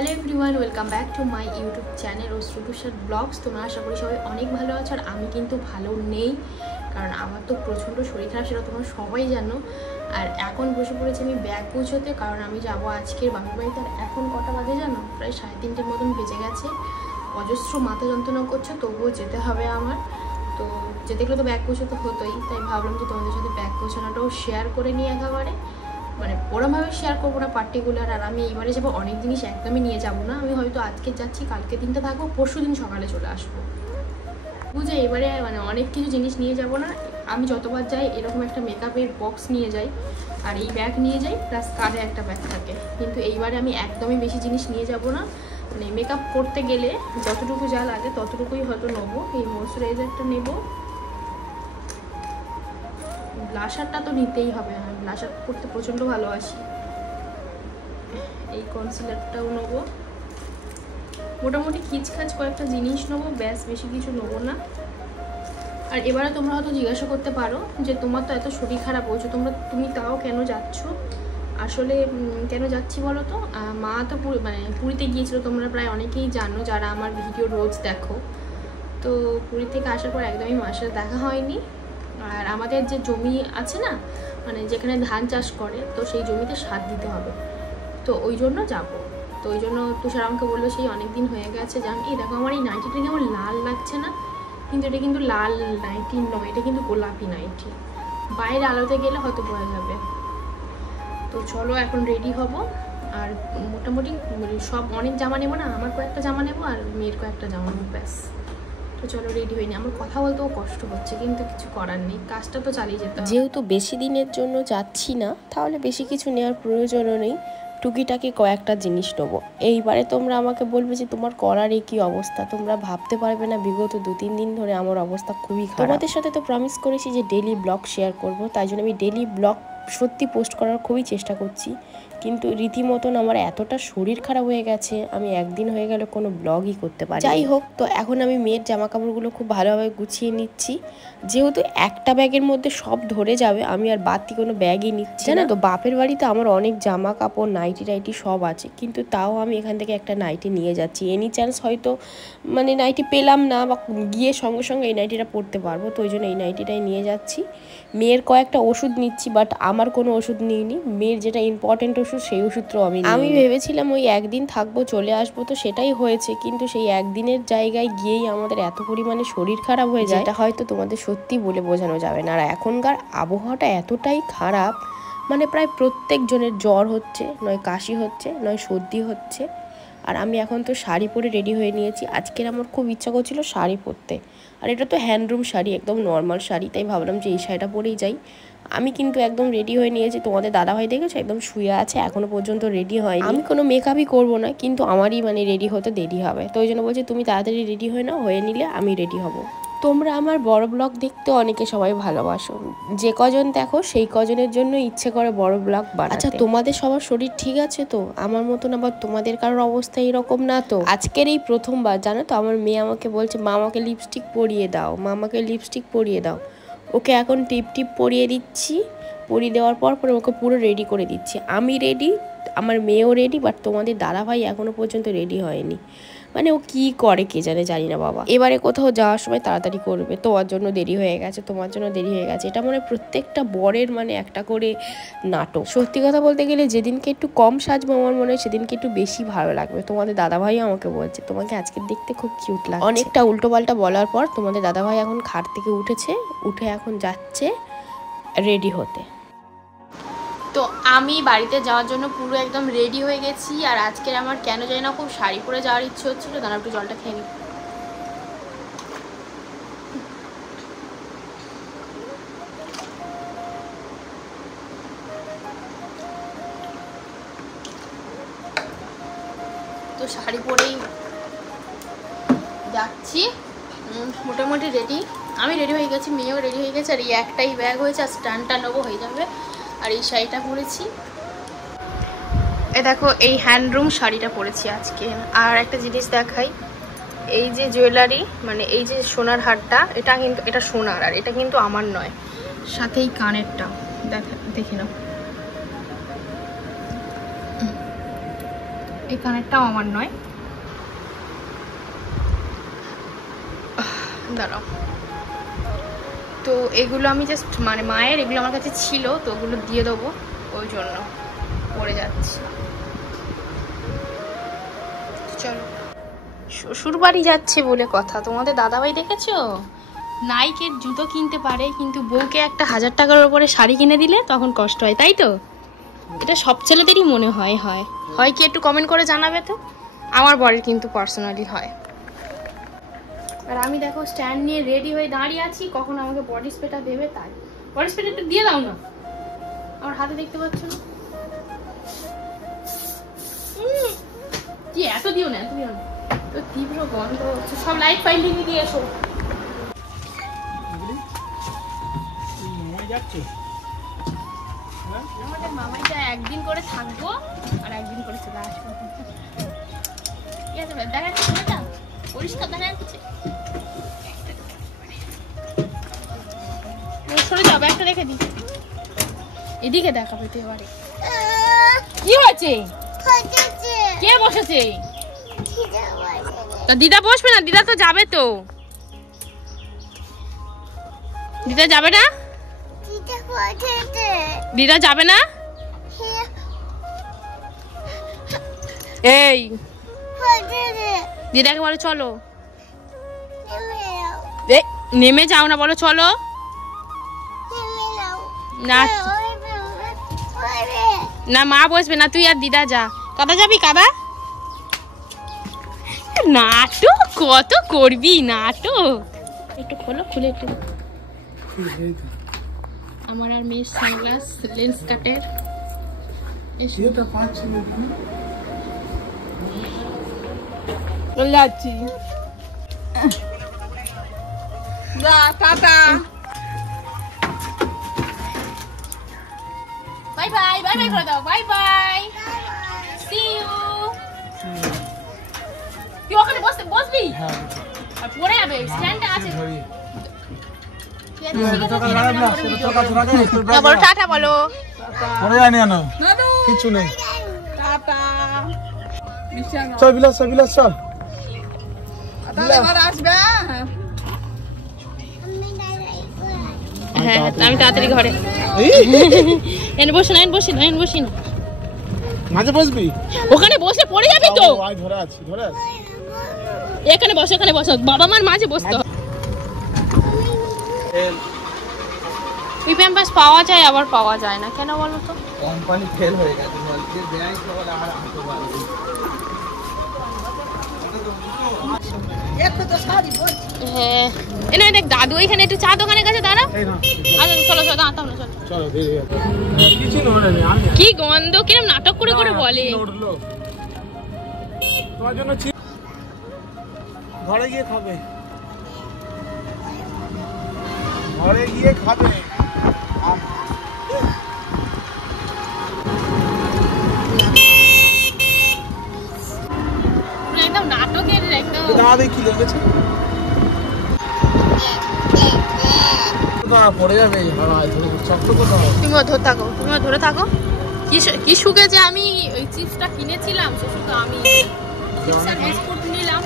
Hello everyone, welcome back to my YouTube channel Ashrutushar blogs. তোমরা আশা করি সবাই অনেক ভালো আছো। আর আমি কিন্তু ভালো নেই, কারণ আমার তো প্রচণ্ড শরীর খারাপ, সেটা তোমরা সবাই জানো। আর এখন বসে পড়েছি আমি ব্যাগ গুছোতে, কারণ আমি যাবো আজকের বাপের বাড়িতে। আর এখন কটা বাজে জানো? প্রায় 3:30 মতন বেজে গেছে। অজস্র মাথা যন্ত্রণা করছে, তবুও যেতে হবে আমার। তো যেতে গেলে তো ব্যাগ গুছোতে হতোই, তাই ভাবলাম যে তোমাদের সাথে ব্যাগ গোছানোটাও শেয়ার করে নিই একেবারে। মানে ওরমভাবে শেয়ার করবো না পার্টিকুলার। আর আমি এইবারে যাবো, অনেক জিনিস একদমই নিয়ে যাবো না। আমি হয়তো আজকে যাচ্ছি, কালকে দিনটা থাকবো, পরশু দিন সকালে চলে আসবো, বুঝে। এবারে মানে অনেক কিছু জিনিস নিয়ে যাব না। আমি যতবার যাই এরকম একটা মেকআপের বক্স নিয়ে যাই, আর এই ব্যাগ নিয়ে যাই, প্লাস কাঁধে একটা ব্যাগ থাকে। কিন্তু এইবারে আমি একদমই বেশি জিনিস নিয়ে যাব না। মানে মেকআপ করতে গেলে যতটুকু যা লাগে ততটুকুই হয়তো নেবো। এই ময়শ্চারাইজারটা নেবো, ব্লাশারটা তো নিতেই হবে, আমি ব্লাশার করতে প্রচণ্ড ভালোবাসি। এই কনসিলারটাও নেবো। মোটামুটি খিচখাচ কয়েকটা জিনিস নেবো, ব্যাস, বেশি কিছু নেবো না। আর এবারে তোমরা হয়তো জিজ্ঞাসা করতে পারো যে তোমার তো এত শরীর খারাপ বলছো, তুমি তাও কেন যাচ্ছ? আসলে কেন যাচ্ছি বলো তো? মা তো পুরীতে গিয়েছিলো, তোমরা প্রায় অনেকেই জানো যারা আমার ভিডিও রোজ দেখো। তো পুরী থেকে আসার পর একদমই মার সাথে দেখা হয়নি। আর আমাদের যে জমি আছে না, মানে যেখানে ধান চাষ করে, তো সেই জমিতে সার দিতে হবে, তো ওই জন্য যাবো। তো ওই জন্য তুষার আমাকে বললো সেই অনেক দিন হয়ে গেছে যান। এই দেখো আমার এই নাইটিটা কেমন লাল লাগছে না? কিন্তু এটা কিন্তু লাল নাইটি নয়, এটা কিন্তু গোলাপি নাইটি। বাইরে আলোতে গেলে হয়তো বোঝা যাবে। তো চলো এখন রেডি হব। আর মোটামুটি সব অনেক জামা নেবো না, আমার কয়েকটা জামা নেবো আর মেয়ের কয়েকটা জামা নেবো, ব্যাস। তো চলো রেডি হয়নি। আমার কথা বলতেও কষ্ট হচ্ছে, কিন্তু কিছু করার নেই, কাজটা তো চালিয়ে যেতে হবে। যেহেতু বেশি দিনের জন্য যাচ্ছি না, তাহলে বেশি কিছু নেওয়ার প্রয়োজনও নেই। টুকিটাকি কয়েকটা জিনিস নেবো। এইবারে তোমরা আমাকে বলবে যে তোমার করার কী অবস্থা, তোমরা ভাবতে পারবে না বিগত 2-3 দিন ধরে আমার অবস্থা খুবই খারাপ। তোমাদের সাথে তো প্রমিস করেছি যে ডেলি ব্লগ শেয়ার করব, তাই জন্য আমি ডেলি ব্লগ সত্যি পোস্ট করার খুবই চেষ্টা করছি। কিন্তু রীতিমতন আমার এতটা শরীর খারাপ হয়ে গেছে, আমি একদিন হয়ে গেল কোনো ব্লগই করতে পারি। যাই হোক, তো এখন আমি মেয়ের জামা কাপড়গুলো খুব ভালোভাবে গুছিয়ে নিচ্ছি। যেহেতু একটা ব্যাগের মধ্যে সব ধরে যাবে, আমি আর বাড়তি কোনো ব্যাগই নিচ্ছি না। তো বাপের বাড়িতে আমার অনেক জামা কাপড়, নাইটি টাইটি সব আছে, কিন্তু তাও আমি এখান থেকে একটা নাইটি নিয়ে যাচ্ছি। এনি চান্স হয়তো মানে নাইটি পেলাম না, বা গিয়ে সঙ্গে সঙ্গে এই নাইটিটা পরতে পারবো, তো ওই জন্য এই নাইটিটাই নিয়ে যাচ্ছি। মেয়ের কয়েকটা ওষুধ নিচ্ছি, বাট আমার কোনো ওষুধ নিইনি। মেয়ের যেটা ইম্পর্টেন্ট ওষুধ, সেই ওষুধটাও আমি ভেবেছিলাম ওই একদিন থাকবো, চলে আসবো, তো সেটাই হয়েছে। কিন্তু সেই একদিনের জায়গায় গিয়েই আমাদের এত পরিমাণে শরীর খারাপ হয়ে যায়, এটা হয়তো তোমাদের সত্যি বলে বোঝানো যাবে না। আর এখনকার আবহাওয়াটা এতটাই খারাপ, মানে প্রায় প্রত্যেকজনের জ্বর হচ্ছে, নয় কাশি হচ্ছে, নয় সর্দি হচ্ছে। আর আমি এখন তো শাড়ি পরে রেডি হয়ে নিয়েছি। আজকের আমার খুব ইচ্ছা করছিল শাড়ি পরতে, আর এটা তো হ্যান্ডলুম শাড়ি, একদম নর্মাল শাড়ি, তাই ভাবলাম যে এই শাড়িটা পরেই যাই। আমি কিন্তু একদম রেডি হয়ে নিয়েছি। তোমাদের দাদাভাই দেখেছো একদম শুয়ে আছে, এখনো পর্যন্ত রেডি হয়নি। আমি কোনো মেকআপই করবো না, কিন্তু আমারই মানে রেডি হতে দেরি হবে, তো ওই জন্য বলছি তুমি তাড়াতাড়ি রেডি হয়ে নাও, হয়ে নিলে আমি রেডি হব। তোমরা আমার বড় ব্লগ দেখতে অনেকে সবাই ভালোবাসো, যে কজন দেখো সেই কজনের জন্য ইচ্ছে করে বড় ব্লগ বানাতে। আচ্ছা, তোমাদের সবার শরীর ঠিক আছে তো? আমার মতন আবার তোমাদের কারোর অবস্থা এরকম না তো? আজকের এই প্রথমবার জানো তো, আমার মেয়ে আমাকে বলছে মা আমাকে লিপস্টিক পরিয়ে দাও, মা আমাকে লিপস্টিক পরিয়ে দাও। ওকে এখন টিপ টিপ পরিয়ে দিচ্ছি। পরিয়ে দেওয়ার পর ওকে পুরো রেডি করে দিচ্ছি। আমি রেডি, আমার মেয়েও রেডি, বাট তোমাদের দাদাভাই এখনো পর্যন্ত রেডি হয়নি। মানে ও কি করে কে জানে, জানি না বাবা। এবারে কোথাও যাওয়ার সময় তাড়াতাড়ি করবে, তোমার জন্য দেরি হয়ে গেছে, তোমার জন্য দেরি হয়ে গেছে। এটা মানে প্রত্যেকটা বরের মানে একটা করে নাটক। সত্যি কথা বলতে গেলে যেদিনকে একটু কম সাজবো, আমার মনে হয় সেদিনকে একটু বেশি ভালো লাগবে। তোমাদের দাদাভাইও আমাকে বলছে তোমাকে আজকে দেখতে খুব কিউট লাগছে। অনেকটা উল্টোপাল্টা বলার পর তোমাদের দাদাভাই এখন খাট থেকে উঠেছে, উঠে এখন যাচ্ছে রেডি হতে। তো আমি বাড়িতে যাওয়ার জন্য পুরো একদম রেডি হয়ে গেছি। আর আজকের আমার কেন জানি না খুব শাড়ি পরে যাওয়ার ইচ্ছে হচ্ছিলো। দাঁড়া একটু জলটা খেয়ে নিই। তো শাড়ি পরেই যাচ্ছি, মোটামুটি রেডি। আমি রেডি হয়ে গেছি, মেয়েও রেডি হয়ে গেছে। আর এই একটাই ব্যাগ হয়েছে, আর স্ট্যান্ডটা নেবো, হয়ে যাবে। আর এই শাড়িটা পরেছি, এ দেখো এই হ্যান্ডলুম শাড়িটা পরেছি আজকে। আর একটা জিনিস দেখাই, এই যে জুয়েলারি, মানে এই যে সোনার হারটা, এটা কিন্তু এটা সোনার, আর এটা কিন্তু আমার নয়। সাথে এই কানেরটাও দেখে নাও, এই কানেরটাও আমার নয়। দাঁড়াও, তো এগুলো আমি জাস্ট মানে মায়ের, এগুলো আমার কাছে ছিল তো ওগুলো দিয়ে দেবো, ওই জন্য পরে যাচ্ছি। চলো, শ্বশুর বাড়ি যাচ্ছে বলে কথা। তোমাদের দাদাভাই দেখেছো, নাইকের জুতো কিনতে পারে কিন্তু বউকে একটা 1000 টাকার উপরে শাড়ি কিনে দিলে তখন কষ্ট হয়, তাই তো? এটা সব ছেলেদেরই মনে হয়। হয় কি একটু কমেন্ট করে জানাবে তো। আমার বরের কিন্তু পার্সোনালি হয়। আর আমি দেখো স্ট্যান্ড নিয়ে রেডি হয়ে দাঁড়িয়ে আছি, কখন আমাকে বডি স্প্রেটা দেবে তাই। বডি স্প্রেটা একটু দিয়ে দাও না, আমার হাতে দেখতে পাচ্ছ না। কি এত দিও না, এত দিও না, তো তীব্র গন্ধ হচ্ছে। সব লাইট ফাইল দিয়ে এসো। আমাদের মামাইটা একদিন করে থাকবো আর একদিন করে চলে আসবো। ঠিক আছে, দেখা যাচ্ছে পরিষ্কার দেখা যাচ্ছে। সরে যাও, ব্যাগটা রেখে দিই, এদিকে দেখাবো তো এবারে। কি হয়েছে? কে বসেছে? তো দিদা বসবে না? দিদা তো যাবে, তো দিদা যাবে না? দিদা যাবে না? এই দিদাকে বলো চলো। নেমে যাও না, বলো চলো। না না, মা বসবে না, তুই আর দিদা যা। কাদা যাবি? কাদা নাটক কত করবি, নাটক। একটু খোলো, খুলে একটু। আমার আর মেয়ের সানগ্লাস লেন্স কাটের। যাচ্ছি, tata, bye bye. Bye bye করে দাও, বাই বাই, সি ইউ। তুই ওখানে বসবি? আর পরে যাবে, স্ট্যান্ডে আছে। বলো টাটা, বলো কিছু নেই। টাটা, চল বিলাস, বিলাস চল, আসবে। হ্যাঁ, আমি তাড়াতাড়ি ঘরে। এনে বসি না, মাঝে বসবি? ওখানে বসে পড়ে যাবি তো। ধরে আছি। এখানে বসো, বাবা মার মাঝে বসতে হবে। এই প্যাম্পাস পাওয়া যায় আবার পাওয়া যায় না, কেন বলো তো? কোম্পানি ফেল হয়ে গেছে, বলছে ব্যাংক সবার আর আনতে পারবে। হ্যাঁ, এনে দেখ দাদু এখানে একটু চা দোকানের কাছে দাঁড়া। চলো দাঁড়াতাম না, চলো। কি গন্ধ, কিরম নাটক করে বলে। তোমার জন্য ঘরে গিয়ে খাবে। একদম নাটকের একদম। দাদা কি লেগেছে? পড়ে যাবে। তুমিও ধরে থাকো। কি সুখে যে আমি ওই চিপসটা কিনেছিলাম, সে শুধু আমি চিপসের বিস্কুট নিলাম।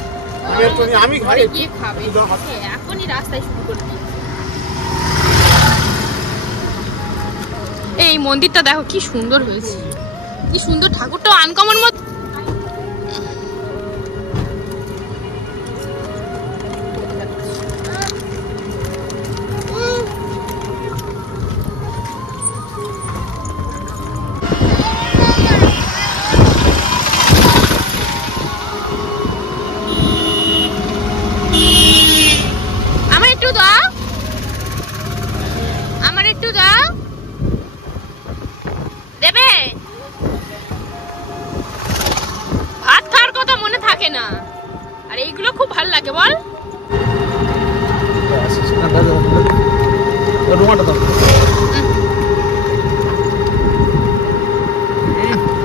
আমি খাই, গিয়ে খাবে এখনই রাস্তায় শুরু করে দিয়েছি। এই মন্দিরটা দেখো কি সুন্দর হয়েছে, কি সুন্দর, ঠাকুরটাও আনকমন মত। আমার একটু দাও, দেবে? ভাত খাওয়ার কথা মনে থাকে না, আর এইগুলো খুব ভালো লাগে বল।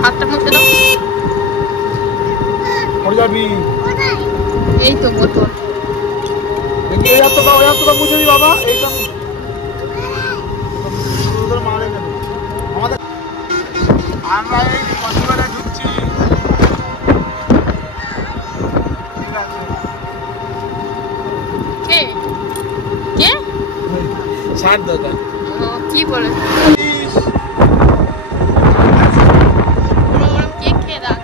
হাতটা মুছে দাও। এই তো বোতল, মুছে দি বাবা। আমরা এই কতবারে ঢুকছি। শার্ট দরকার। কি বলে কেক খেয়ে দাগ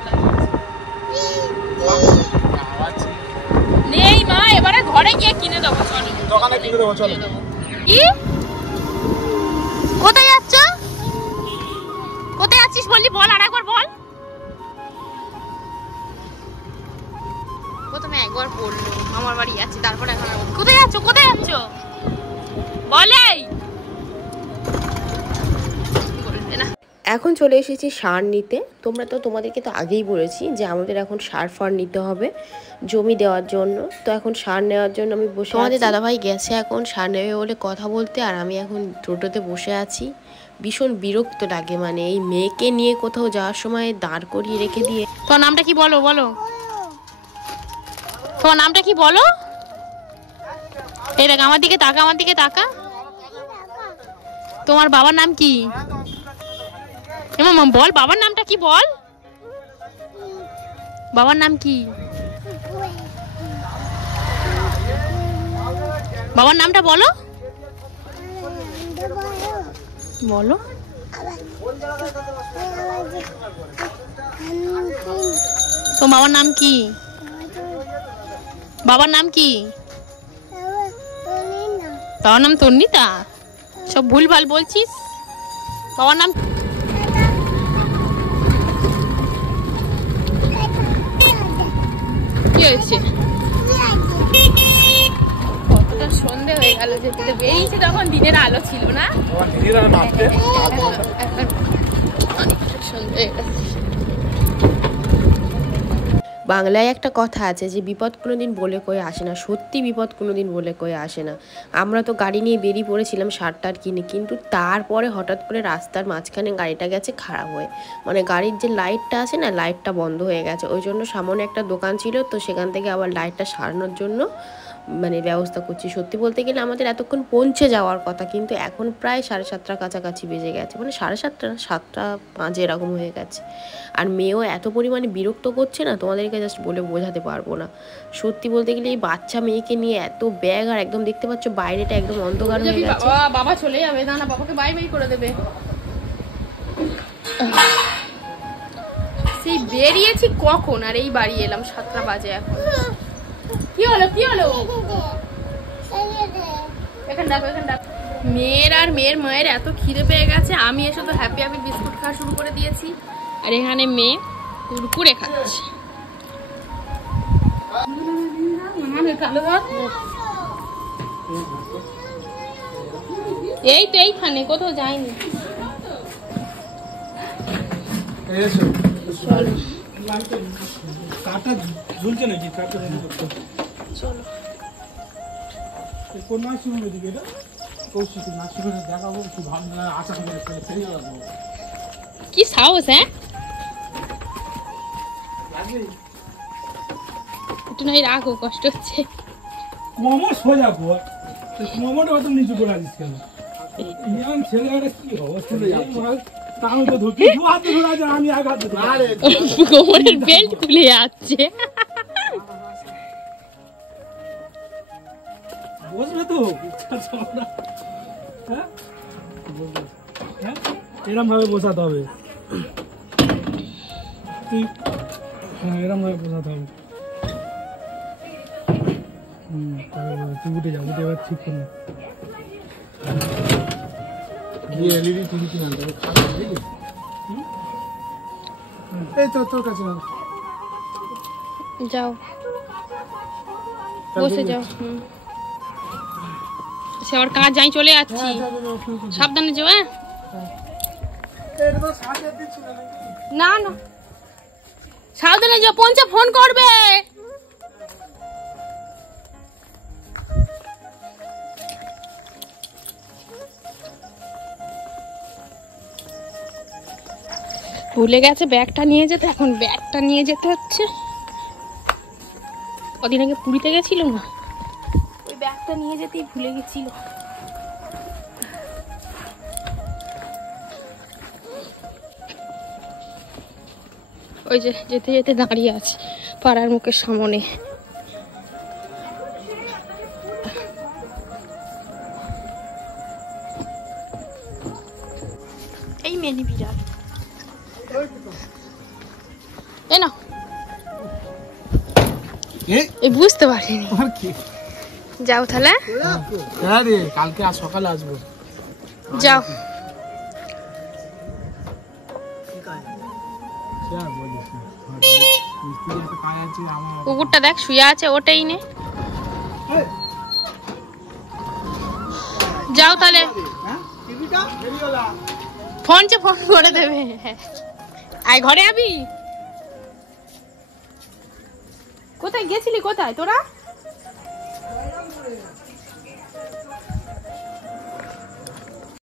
নেই মা, এবারে ঘরে গিয়ে কিনে দেবো। চলো দোকানে কিনে দেবো, চলো। কি কোথায় যাচ্ছ? কোথায় যাচ্ছিস বললি? বল, আর একবার বল। প্রথমে একবার বললো আমার বাড়ি যাচ্ছি, তারপরে এখন কোথায় যাচ্ছ? কোথায় যাচ্ছ বলেই এখন চলে এসেছি সার নিতে। তোমাদেরকে তো আগেই বলেছি যে আমাদের এখন সার ফার নিতে হবে জমি দেওয়ার জন্য। তো এখন সার নেওয়ার জন্য আমি বসে, আমাদের দাদাভাই গেছে এখন সার নেবে বলে কথা বলতে, আর আমি এখন টোটোতে বসে আছি। ভীষণ বিরক্ত লাগে, মানে এই মেয়েকে নিয়ে কোথাও যাওয়ার সময় দাঁড় করিয়ে রেখে দিয়ে। তোর নামটা কি বলো? বলো তোমার নামটা কি বলো? এই দেখ আমার দিকে তাকা, আমার দিকে তাকা। তোমার বাবার নাম কি? এমন বল, বাবার নামটা কি বল? বাবার নাম কি? বাবার নামটা বলো, বলো। তোমার বাবার নাম কি? বাবার নাম কি? বাবার নাম তন্নিতা? সব ভুলভাল বলছিস। বাবার নাম কি হয়েছে? কতটা সন্ধে হয়ে গেল, যেতে বেরিয়েছি তখন দিনের আলো ছিল না। সন্ধে বাংলায় একটা কথা আছে যে বিপদ কোনোদিন বলে কয়ে আসে না। সত্যি বিপদ কোনোদিন বলে কয়ে আসে না। আমরা তো গাড়ি নিয়ে বেরিয়ে পড়েছিলাম সারটার কিনে, কিন্তু তারপরে হঠাৎ করে রাস্তার মাঝখানে গাড়িটা গেছে খারাপ হয়ে, মানে গাড়ির যে লাইটটা আছে না, লাইটটা বন্ধ হয়ে গেছে। ওই জন্য সামনে একটা দোকান ছিল, তো সেখান থেকে আবার লাইটটা সারানোর জন্য মানে ব্যবস্থা করছি। সত্যি বলতে গেলে আমাদের এতক্ষণ পৌঁছে যাওয়ার কথা, কিন্তু এখন প্রায় 7:30 কাছাকাছি বেজে গেছে, মানে 7:30 না 7:05 এরকম হয়ে গেছে। আর মেয়েও এত পরিমাণে বিরক্ত করছে না, তোমাদেরকে জাস্ট বলে বোঝাতে পারবো না। সত্যি বলতে গেলে এই বাচ্চা মেয়েকে নিয়ে এত ব্যাগ, আর একদম দেখতে পাচ্ছ বাইরেটা একদম অন্ধকার হয়ে গেছে। বাবা চলে যাবে, না না বাবাকে বাই বাই করে দেবে। সেই বেরিয়েছি কখন আর এই বাড়ি এলাম 7টা বাজে এখন। কি হলো কি হলো? এখান ডাকো, এখান ডাকো। মেয়ের আর মেয়ের মায়ের এত খিদে পেয়ে গেছে, আমি এসে তো হ্যাপি হ্যাপি বিস্কুট খাওয়া শুরু করে দিয়েছি, আর এখানে মেয়ে কুরকুরে খাচ্ছে। এই তো এইখানে, কোথাও যায়নি। কাটা ঝুলছে নাকি? কাটা চলো কোন নার্সিংহোমের দিকে এটা? কৌশিক নার্সিংহোমে দেখাবো, কি ভালো আশা করি কি সাহস। হ্যাঁ একটু নাই রাখো, কষ্ট হচ্ছে। মোমো সোজা কর, মোমোটা অত নিচু করে আসিস কেন? ইয়াং ছেলেরা কি অবস্থা যাচ্ছে, তাও তো ধরছি দু হাতে ধরা যায়, আমি এক হাতে ধরে কোমরের বেল্ট খুলে যাচ্ছে। বসবে তো, হ্যাঁ এরম ভাবে বসাতে হবে, হ্যাঁ এরম ভাবে বসাতে হবে। তুই উঠে যা, উঠে এবার ঠিক করে গিয়ে এলইডি টিভি কিনে আনতে হবে। এই তো তোর কাছে যাও, বসে যাও। সে আমার কাজ যাই, চলে যাচ্ছি, সাবধানে যাও। হ্যাঁ না না সাবধানে যাও, পৌঁছে ফোন করবে। ভুলে গেছে ব্যাগটা নিয়ে যেতে, এখন ব্যাগটা নিয়ে যেতে হচ্ছে। কদিন আগে পুরীতে গেছিল না, ওই ব্যাগটা নিয়ে যেতেই ভুলে গেছিল। ওই যে যেতে যেতে দাঁড়িয়ে আছে পাড়ার মুখের সামনে। মেনি বিড়াল। এ না এই বুঝতে পারিনি। যাও তাহলে, হ্যাঁ রে কালকে আর সকালে আসবো। যাও। কুকুরটা দেখ শুয়ে আছে, ওটাই নে। যাও তাহলে, ফোন করে দেবে। আয় ঘরে আবি। কোথায় গেছিলি, কোথায় তোরা?